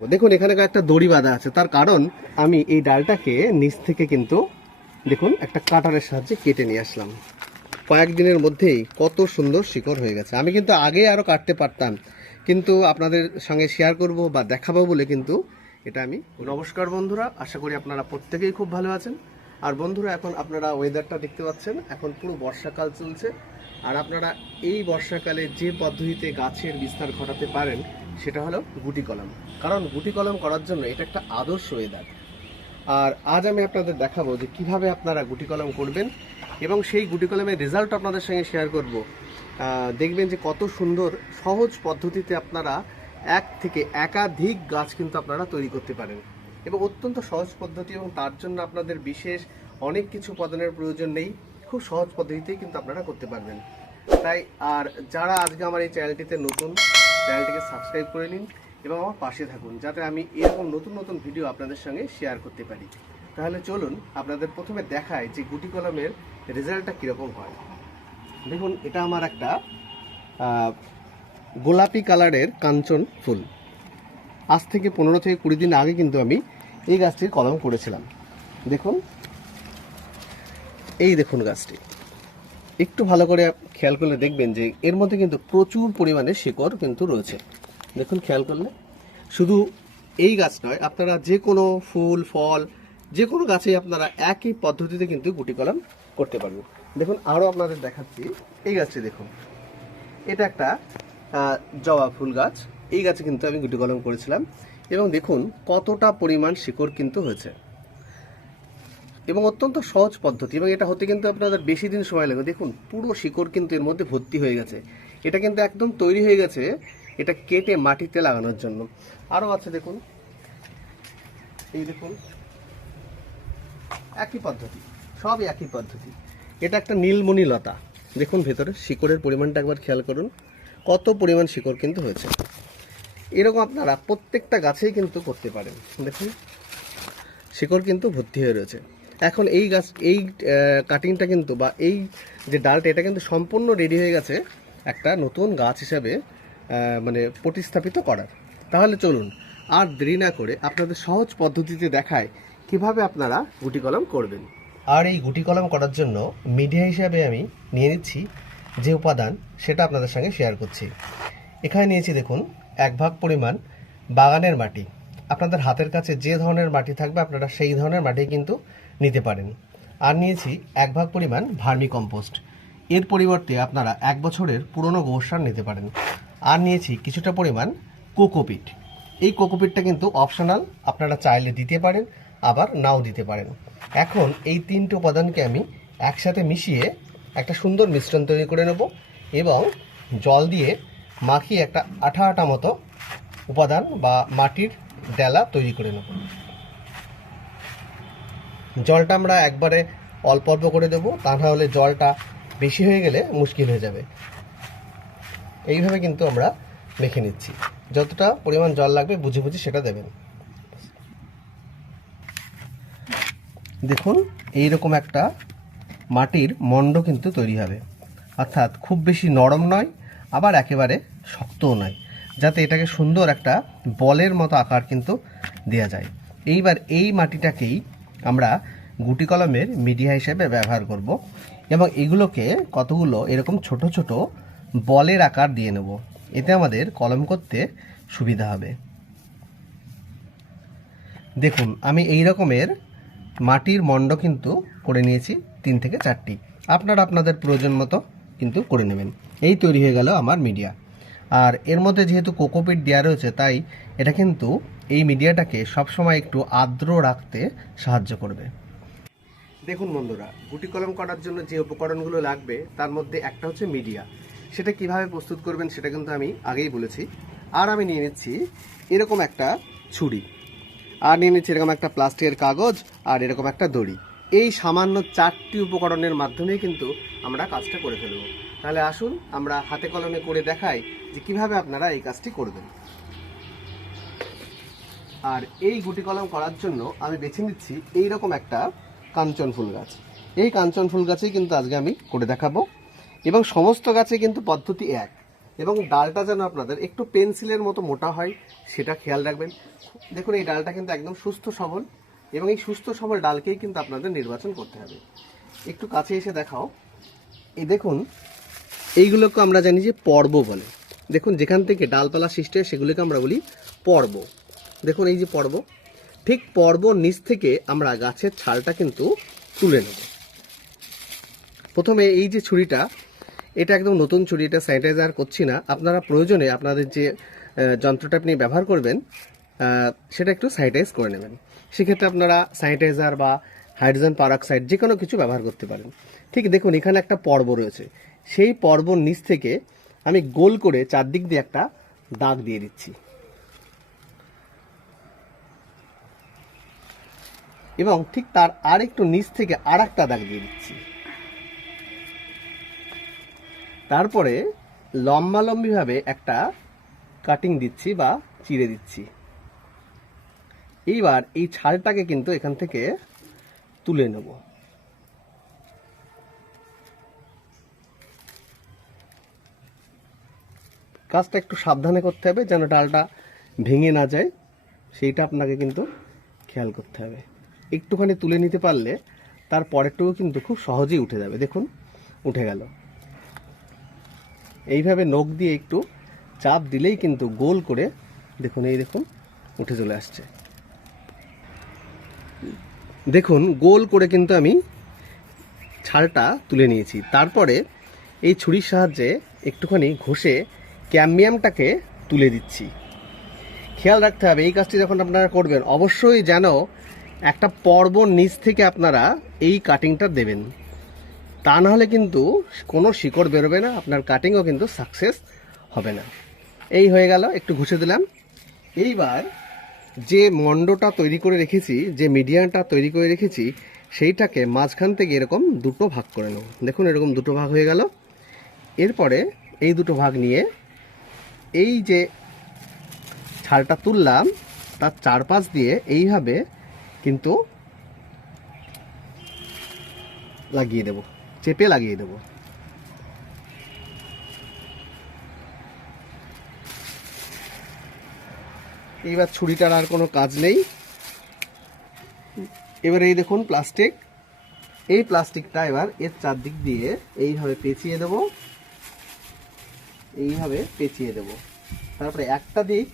দেখুন, এখানে একটা দড়ি বাঁধা আছে। তার কারণ আমি এই ডালটাকে নিচ থেকে কিন্তু, দেখুন, একটা কাটারের সাহায্যে কেটে নিয়ে আসলাম। কয়েকদিনের মধ্যেই কত সুন্দর শিকড় হয়ে গেছে। আমি কিন্তু আগে আরও কাটতে পারতাম, কিন্তু আপনাদের সঙ্গে শেয়ার করব বা দেখাবো বলে কিন্তু এটা আমি নমস্কার বন্ধুরা, আশা করি আপনারা প্রত্যেকেই খুব ভালো আছেন। আর বন্ধুরা, এখন আপনারা ওয়েদারটা দেখতে পাচ্ছেন। এখন পুরো বর্ষাকাল চলছে। আর আপনারা এই বর্ষাকালে যে পদ্ধতিতে গাছের বিস্তার ঘটাতে পারেন সেটা হলো গুটি কলম। কারণ গুটি কলম করার জন্য এটা একটা আদর্শ ওয়েদার আর আজ আমি আপনাদের দেখাবো যে কীভাবে আপনারা গুটি কলম করবেন এবং সেই গুটি কলমের রেজাল্ট আপনাদের সঙ্গে শেয়ার করব। দেখবেন যে কত সুন্দর, সহজ পদ্ধতিতে আপনারা এক থেকে একাধিক গাছ কিন্তু আপনারা তৈরি করতে পারেন। এবং অত্যন্ত সহজ পদ্ধতি এবং তার জন্য আপনাদের বিশেষ অনেক কিছু উপাদানের প্রয়োজন নেই। খুব সহজ পদ্ধতিতেই কিন্তু আপনারা করতে পারবেন। তাই, আর যারা আজকে আমার এই চ্যানেলটিতে নতুন চ্যানেলটিকে সাবস্ক্রাইব করে নিন এবং আমার পাশে থাকুন, যাতে আমি এরকম নতুন নতুন ভিডিও আপনাদের সঙ্গে শেয়ার করতে পারি। তাহলে চলুন আপনাদের প্রথমে দেখায় যে গুটি কলমের রেজাল্টটা কীরকম হয়। দেখুন, এটা আমার একটা গোলাপি কালারের কাঞ্চন ফুল। আজ থেকে পনেরো থেকে কুড়ি দিন আগে কিন্তু আমি এই গাছটির কলম করেছিলাম। দেখুন, এই দেখুন গাছটি। একটু ভালো করে খেয়াল করলে দেখবেন যে এর মধ্যে কিন্তু প্রচুর পরিমাণে শিকড় কিন্তু রয়েছে। দেখুন, খেয়াল করলে। শুধু এই গাছ নয়, আপনারা যে কোনো ফুল, ফল, যে কোনো গাছেই আপনারা একই পদ্ধতিতে কিন্তু গুটি কলম করতে পারবেন। দেখুন আরও আপনাদের দেখাচ্ছি। এই গাছটি দেখুন। এটা একটা জবা ফুল গাছ। এই গাছে কিন্তু আমি গুটি কলম করেছিলাম। এবং দেখুন, কতটা পরিমাণ শিকড় কিন্তু হয়েছে। এবং অত্যন্ত সহজ পদ্ধতি, এবং এটা হতে কিন্তু আপনাদের বেশি দিন সময় লাগবে। দেখুন, পুরো শিকড় কিন্তু এর মধ্যে ভর্তি হয়ে গেছে। এটা কিন্তু একদম তৈরি হয়ে গেছে, এটা কেটে মাটিতে লাগানোর জন্য। আরও আছে, দেখুন। এই দেখুন, একই পদ্ধতি, সবই একই পদ্ধতি। এটা একটা নীলমণি লতা। দেখুন ভেতরে, শিকড়ের পরিমাণটা একবার খেয়াল করুন, কত পরিমাণ শিকড় কিন্তু হয়েছে। এরকম আপনারা প্রত্যেকটা গাছেই কিন্তু করতে পারেন। দেখুন, শিকড় কিন্তু ভর্তি হয়ে রয়েছে। এখন এই গাছ, এই কাটিংটা কিন্তু বা এই যে ডালটা, এটা কিন্তু সম্পূর্ণ রেডি হয়ে গেছে একটা নতুন গাছ হিসাবে মানে প্রতিস্থাপিত করার। তাহলে চলুন আর দেরি না করে আপনাদের সহজ পদ্ধতিতে দেখায় কীভাবে আপনারা গুটি কলম করবেন। আর এই গুটি কলম করার জন্য মিডিয়া হিসাবে আমি নিয়ে নিচ্ছি যে উপাদান, সেটা আপনাদের সঙ্গে শেয়ার করছি। এখানে নিয়েছি দেখুন, এক ভাগ পরিমাণ বাগানের মাটি। আপনাদের হাতের কাছে যে ধরনের মাটি থাকবে, আপনারা সেই ধরনের মাটি কিন্তু নিতে পারেন। আর নিয়েছি এক ভাগ পরিমাণ ভার্মি কম্পোস্ট। এর পরিবর্তে আপনারা এক বছরের পুরনো গোবর সার নিতে পারেন। আর নিয়েছি কিছুটা পরিমাণ কোকোপিট এই কোকোপিটটা কিন্তু অপশনাল, আপনারা চাইলে দিতে পারেন, আবার নাও দিতে পারেন। এখন এই তিনটে উপাদানকে আমি একসাথে মিশিয়ে একটা সুন্দর মিশ্রণ তৈরি করে নেব এবং জল দিয়ে মাখিয়ে একটা আঠা আঠা মতো উপাদান বা মাটির ডেলা তৈরি করে নেব। জলটা আমরা একবারে অল্প অল্প করে দেবো, তা না হলে জলটা বেশি হয়ে গেলে মুশকিল হয়ে যাবে। এইভাবে কিন্তু আমরা মেখে নিচ্ছি। যতটা পরিমাণ জল লাগবে বুঝে বুঝে সেটা দেবেন। দেখুন, এইরকম একটা মাটির মণ্ড কিন্তু তৈরি হবে। অর্থাৎ খুব বেশি নরম নয়, আবার একেবারে শক্তও নয়, যাতে এটাকে সুন্দর একটা বলের মতো আকার কিন্তু দেয়া যায়। এইবার এই মাটিটাকেই আমরা গুটি কলমের মিডিয়া হিসেবে ব্যবহার করব এবং এগুলোকে কতগুলো এরকম ছোট ছোট বলের আকার দিয়ে নেব। এতে আমাদের কলম করতে সুবিধা হবে। দেখুন, আমি এই রকমের মাটির মণ্ড কিন্তু করে নিয়েছি, তিন থেকে চারটি। আপনারা আপনাদের প্রয়োজন মতো কিন্তু করে নেবেন। এই তৈরি হয়ে গেল আমার মিডিয়া। আর এর মধ্যে যেহেতু কোকোপিট দেওয়া রয়েছে, তাই এটা কিন্তু এই মিডিয়াটাকে সবসময় একটু আর্দ্র রাখতে সাহায্য করবে। দেখুন বন্ধুরা, গুটি কলম করার জন্য যে উপকরণগুলো লাগবে, তার মধ্যে একটা হচ্ছে মিডিয়া। সেটা কীভাবে প্রস্তুত করবেন সেটা কিন্তু আমি আগেই বলেছি। আর আমি নিয়ে নিচ্ছি এরকম একটা ছুরি। আর নিয়ে নিচ্ছি এরকম একটা প্লাস্টিকের কাগজ আর এরকম একটা দড়ি। এই সামান্য চারটি উপকরণের মাধ্যমেই কিন্তু আমরা কাজটা করে ফেলব। তাহলে আসুন, আমরা হাতে কলমে করে দেখাই যে কীভাবে আপনারা এই কাজটি করবেন। আর এই গুটি কলম করার জন্য আমি বেছে নিচ্ছি এই রকম একটা কাঞ্চন ফুল গাছ। এই কাঞ্চন ফুল গাছেই কিন্তু আজকে আমি করে দেখাবো। এবং সমস্ত গাছে কিন্তু পদ্ধতি এক। এবং ডালটা যেন আপনাদের একটু পেন্সিলের মতো মোটা হয়, সেটা খেয়াল রাখবেন। দেখুন, এই ডালটা কিন্তু একদম সুস্থ সবল। এবং এই সুস্থ সবল ডালকেই কিন্তু আপনাদের নির্বাচন করতে হবে। একটু কাছে এসে দেখাও। এই দেখুন এইগুলোকে আমরা জানি যে পর্ব বলে। দেখুন, যেখান থেকে ডালপালা সৃষ্টি হয়, সেগুলোকে আমরা বলি পর্ব। দেখুন, এই যে পর্ব, ঠিক পর্ব নিচ থেকে আমরা গাছের ছালটা কিন্তু তুলে নেব। প্রথমে এই যে ছুরিটা, এটা একদম নতুন ছুরি, এটা স্যানিটাইজার করছি না। আপনারা প্রয়োজনে আপনাদের যে যন্ত্রটা আপনি ব্যবহার করবেন সেটা একটু স্যানিটাইজ করে নেবেন। সেক্ষেত্রে আপনারা স্যানিটাইজার বা হাইড্রোজেন পারঅক্সাইড যে কোনো কিছু ব্যবহার করতে পারেন। ঠিক দেখুন, এখানে একটা পর্ব রয়েছে। সেই পর্বর নিচ থেকে আমি গোল করে চারদিক দিয়ে একটা দাগ দিয়ে দিচ্ছি। এবং ঠিক তার আর একটু নিচ থেকে আর একটা দাগ দিয়ে দিচ্ছি। তারপরে লম্বালম্বিভাবে একটা কাটিং দিচ্ছি বা চিড়ে দিচ্ছি। এইবার এই ছালটাকে কিন্তু এখান থেকে তুলে নেব। কাজটা একটু সাবধানে করতে হবে যেন ডালটা ভেঙে না যায়। সেইটা আপনাকে কিন্তু খেয়াল করতে হবে। একটুখানি তুলে নিতে পারলে তার পরেরটুকু কিন্তু খুব সহজেই উঠে যাবে। দেখুন, উঠে গেল। এইভাবে নখ দিয়ে একটু চাপ দিলেই কিন্তু গোল করে, দেখুন, এই দেখুন, উঠে চলে আসছে। দেখুন, গোল করে কিন্তু আমি ছালটা তুলে নিয়েছি। তারপরে এই ছুরির সাহায্যে একটুখানি ঘষে ক্যামিয়ামটাকে তুলে দিচ্ছি। খেয়াল রাখতে হবে, এই কাজটি যখন আপনারা করবেন, অবশ্যই যেন একটা পর্ব নিচ থেকে আপনারা এই কাটিংটা দেবেন। তা নাহলে কিন্তু কোনো শিকড় বেরোবে না, আপনার কাটিংও কিন্তু সাকসেস হবে না। এই হয়ে গেল, একটু ঘুষে দিলাম। এইবার যে মণ্ডটা তৈরি করে রেখেছি, যে মিডিয়ামটা তৈরি করে রেখেছি, সেইটাকে মাঝখান থেকে এরকম দুটো ভাগ করে নেব। দেখুন, এরকম দুটো ভাগ হয়ে গেল। এরপরে এই দুটো ভাগ নিয়ে এই যে ছালটা তুললাম, তার চারপাশ দিয়ে এইভাবে কিন্তু লাগিয়ে দেব, চেপে লাগিয়ে দেব। এইবার ছুরিটার আর কোনো কাজ নেই। এবার এই দেখুন প্লাস্টিক। এই প্লাস্টিকটা এবার এর চারদিক দিয়ে এইভাবে পেঁচিয়ে দেব। এইভাবে পেঁচিয়ে দেব। তারপরে একটা দিক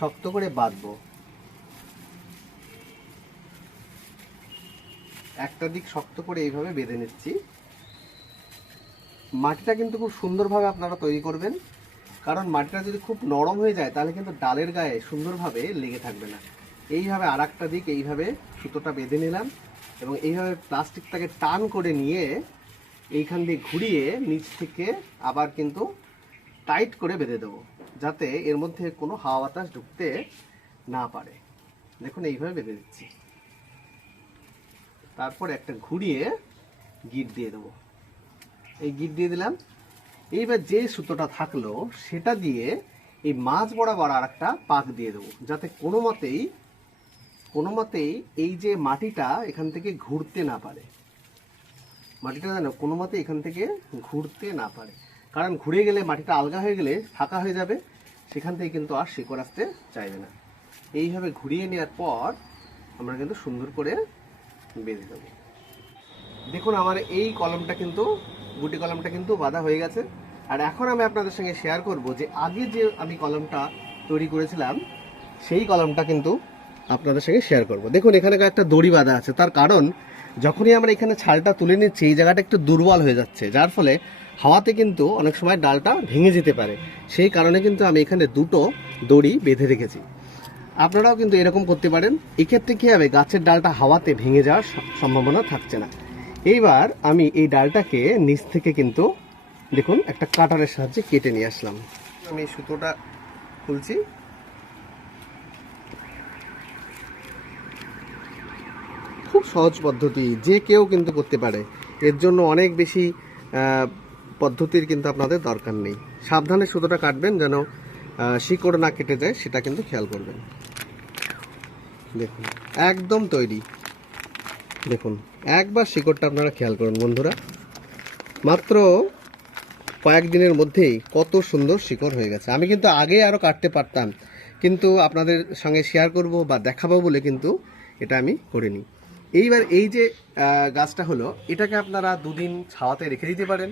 শক্ত করে বাঁধবো। একটা দিক শক্ত করে এইভাবে বেঁধে নিচ্ছি। মাটিটা কিন্তু খুব সুন্দরভাবে আপনারা তৈরি করবেন। কারণ মাটিটা যদি খুব নরম হয়ে যায়, তাহলে কিন্তু ডালের গায়ে সুন্দরভাবে লেগে থাকবে না। এইভাবে আর একটা দিক এইভাবে সুতোটা বেঁধে নিলাম এবং এইভাবে প্লাস্টিকটাকে টান করে নিয়ে এইখান দিয়ে ঘুরিয়ে নিচ থেকে আবার কিন্তু টাইট করে বেঁধে দেবো, যাতে এর মধ্যে কোনো হাওয়া বাতাস ঢুকতে না পারে। দেখুন, এইভাবে বেঁধে দিচ্ছি। তারপর একটা ঘুরিয়ে গিট দিয়ে দেবো। এই গিট দিয়ে দিলাম। এইবার যে সুতোটা থাকল, সেটা দিয়ে এই মাছ বরাবর আর একটা পাক দিয়ে দেবো, যাতে কোনো মতেই কোনো মতেই এই যে মাটিটা এখান থেকে ঘুরতে না পারে। মাটিটা জানো কোনো মতে এখান থেকে ঘুরতে না পারে। কারণ ঘুরে গেলে মাটিটা আলগা হয়ে গেলে ফাঁকা হয়ে যাবে, সেখান থেকে কিন্তু আর শিকড় আসতে চাইবে না। এইভাবে ঘুরিয়ে নেওয়ার পর আমরা কিন্তু সুন্দর করে বেঁধে দেবো। দেখুন, আমার এই কলমটা কিন্তু, গুটি কলমটা কিন্তু বাঁধা হয়ে গেছে। আর এখন আমি আপনাদের সঙ্গে শেয়ার করব যে আগে যে আমি কলমটা তৈরি করেছিলাম, সেই কলমটা কিন্তু আপনাদের সঙ্গে শেয়ার করব। দেখুন, এখানে একটা দড়ি বাঁধা আছে। তার কারণ, যখনই আমরা এখানে ছালটা তুলে নিচ্ছি, এই জায়গাটা একটু দুর্বল হয়ে যাচ্ছে, যার ফলে হাওয়াতে কিন্তু অনেক সময় ডালটা ভেঙে যেতে পারে। সেই কারণে কিন্তু আমি এখানে দুটো দড়ি বেঁধে রেখেছি। আপনারাও কিন্তু এরকম করতে পারেন। এক্ষেত্রে কী হবে? গাছের ডালটা হাওয়াতে ভেঙে যাওয়ার সম্ভাবনা থাকছে না। এইবার আমি এই ডালটাকে নিচ থেকে কিন্তু দেখুন একটা কাটারের সাহায্যে কেটে নিয়ে আসলাম। আমি সুতোটা খুলছি। খুব সহজ পদ্ধতি, যে কেউ কিন্তু করতে পারে। এর জন্য অনেক বেশি পদ্ধতির কিন্তু আপনাদের দরকার নেই। সাবধানে সুতোটা কাটবেন যেন শিকড় না কেটে যায়, সেটা কিন্তু খেয়াল করবেন। দেখুন, একদম তৈরি। দেখুন, একবার শিকড়টা আপনারা খেয়াল করুন বন্ধুরা। মাত্র কয়েকদিনের মধ্যেই কত সুন্দর শিকড় হয়ে গেছে। আমি কিন্তু আগে আরও কাটতে পারতাম, কিন্তু আপনাদের সঙ্গে শেয়ার করব বা দেখাবো বলে কিন্তু এটা আমি করিনি। এইবার এই যে গাছটা হলো, এটাকে আপনারা দুদিন ছাওয়াতে রেখে দিতে পারেন।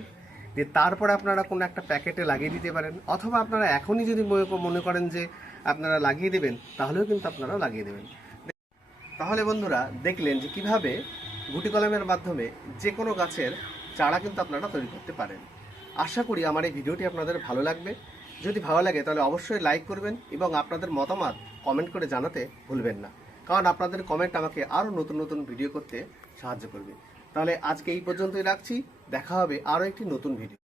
যে তারপরে আপনারা কোনো একটা প্যাকেটে লাগিয়ে দিতে পারেন। অথবা আপনারা এখনই যদি মনে করেন যে আপনারা লাগিয়ে দেবেন, তাহলেও কিন্তু আপনারা লাগিয়ে দেবেন। তাহলে বন্ধুরা, দেখলেন যে কীভাবে গুটি কলমের মাধ্যমে যে কোনো গাছের চারা কিন্তু আপনারা তৈরি করতে পারেন। আশা করি আমার এই ভিডিওটি আপনাদের ভালো লাগবে। যদি ভালো লাগে, তাহলে অবশ্যই লাইক করবেন এবং আপনাদের মতামত কমেন্ট করে জানাতে ভুলবেন না। কারণ আপনাদের কমেন্ট আমাকে আরও নতুন নতুন ভিডিও করতে সাহায্য করবে। তাহলে আজকে এই পর্যন্তই রাখছি। দেখা হবে আরও একটি নতুন ভিডিও